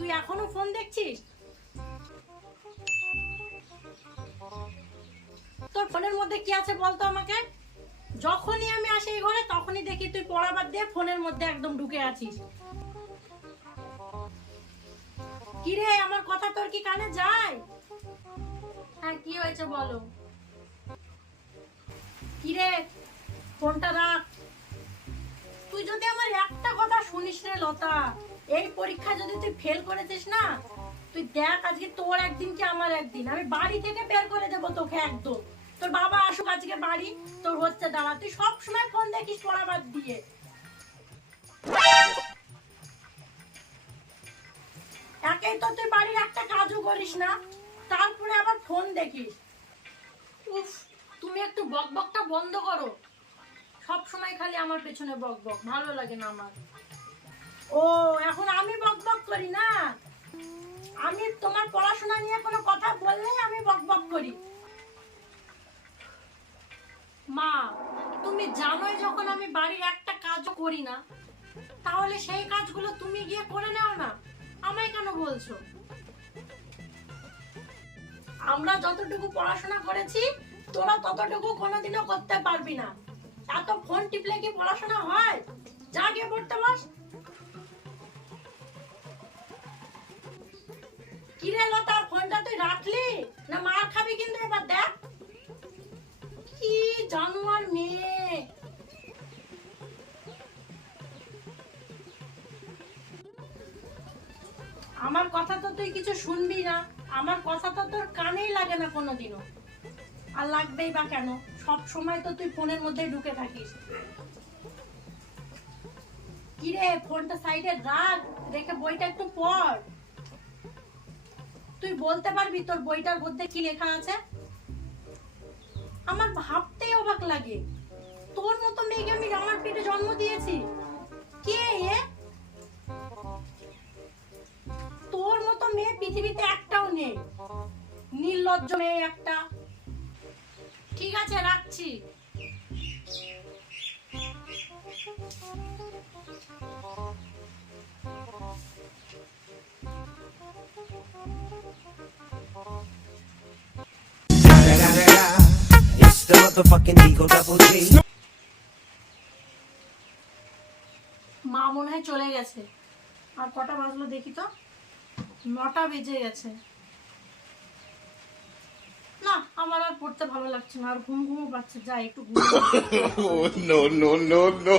তুই এখনো ফোন দেখছিস? তোর ফোনের মধ্যে কি আছে বলতো আমাকে? যখনই আমি আসি এই ঘরে তখনই দেখি তুই পড়া বাদ দিয়ে ফোনের মধ্যে একদম ঢুকে আছিস। কি রে, আমার কথা তোর কি কানে যায়? হ্যাঁ, কি হয়েছে বলো। কি রে, ফোনটা রাখ। তুই যদি আমার একটা কথা শুনিস রে লতা, এই পরীক্ষা যদি তুই ফেল করেছিস না, তুই দেখ আজকে তোর একদিন কি আমার একদিন, আমি বাড়ি থেকে বের করে দেবো তোকে একদম। তোর বাবা আসুক আজকে বাড়ি, তোর হচ্ছে দাঁড়া। তুই সবসময় ফোন দেখিস পড়া বাদ দিয়ে। একেই তো তুই বাড়ির একটা কাজও করিস না, তারপরে আবার ফোন দেখিস। উফ, তুমি একটু বকবকটা বন্ধ করো। সব সময় খালি আমার পেছনে বকবক, ভালো লাগে না আমার। ও, এখন আমি বকবক করি না? আমি তোমার পড়াশোনা নিয়ে কোনো কথা বললেই আমি বকবক করি। মা, তুমি জানোই যখন আমি বাড়ির একটা কাজও করি না, তাহলে সেই কাজগুলো তুমি গিয়ে করে নাও না, আমায় কেন বলছো? আমরা যতটুকু পড়াশোনা করেছি তোরা ততটুকু কোনোদিনও করতে পারবি না। এত ফোন টিপলে কি পড়াশোনা হয়? যা গিয়ে পড়তে বস। কি রে লতা, ফোনটা তুই রাখলি না? মার খাবি কিন্তু এবার। দেখ কি জানোয়ার মেয়ে। আমার কথা তো তুই কিছু শুনবি না, আমার কথা তো তোর কানেই লাগে না কোনোদিনও। আর লাগবেই বা কেন? সব সময় তো তুই ফোনের মধ্যে ঢুকে থাকিস। কি রে, ফোনটা সাইডে রাখ, রেখে বইটা একটু পড়। তুই বলতে পারবি তোর বইটার মধ্যে কি লেখা আছে? আমার ভাবতেই অবাক লাগে, তোর মতো মেয়েকে আমি আমার পেটে জন্ম দিয়েছি। কে এ? তোর মতো মেয়ে পৃথিবীতে একটাও নেই, নির্লজ্জ মেয়ে একটা। ঠিক আছে, রাখছি। It's the motherfucking Eagle Double G. মা মনে হয় চলে গেছে। আর কটা বাজলো দেখি তো, 9টা বেজে গেছে। না, আমার আর পড়তে ভালো লাগছে না, আর ঘুম ঘুমও পাচ্ছে। যাই একটু ঘুম। No, no, no, no.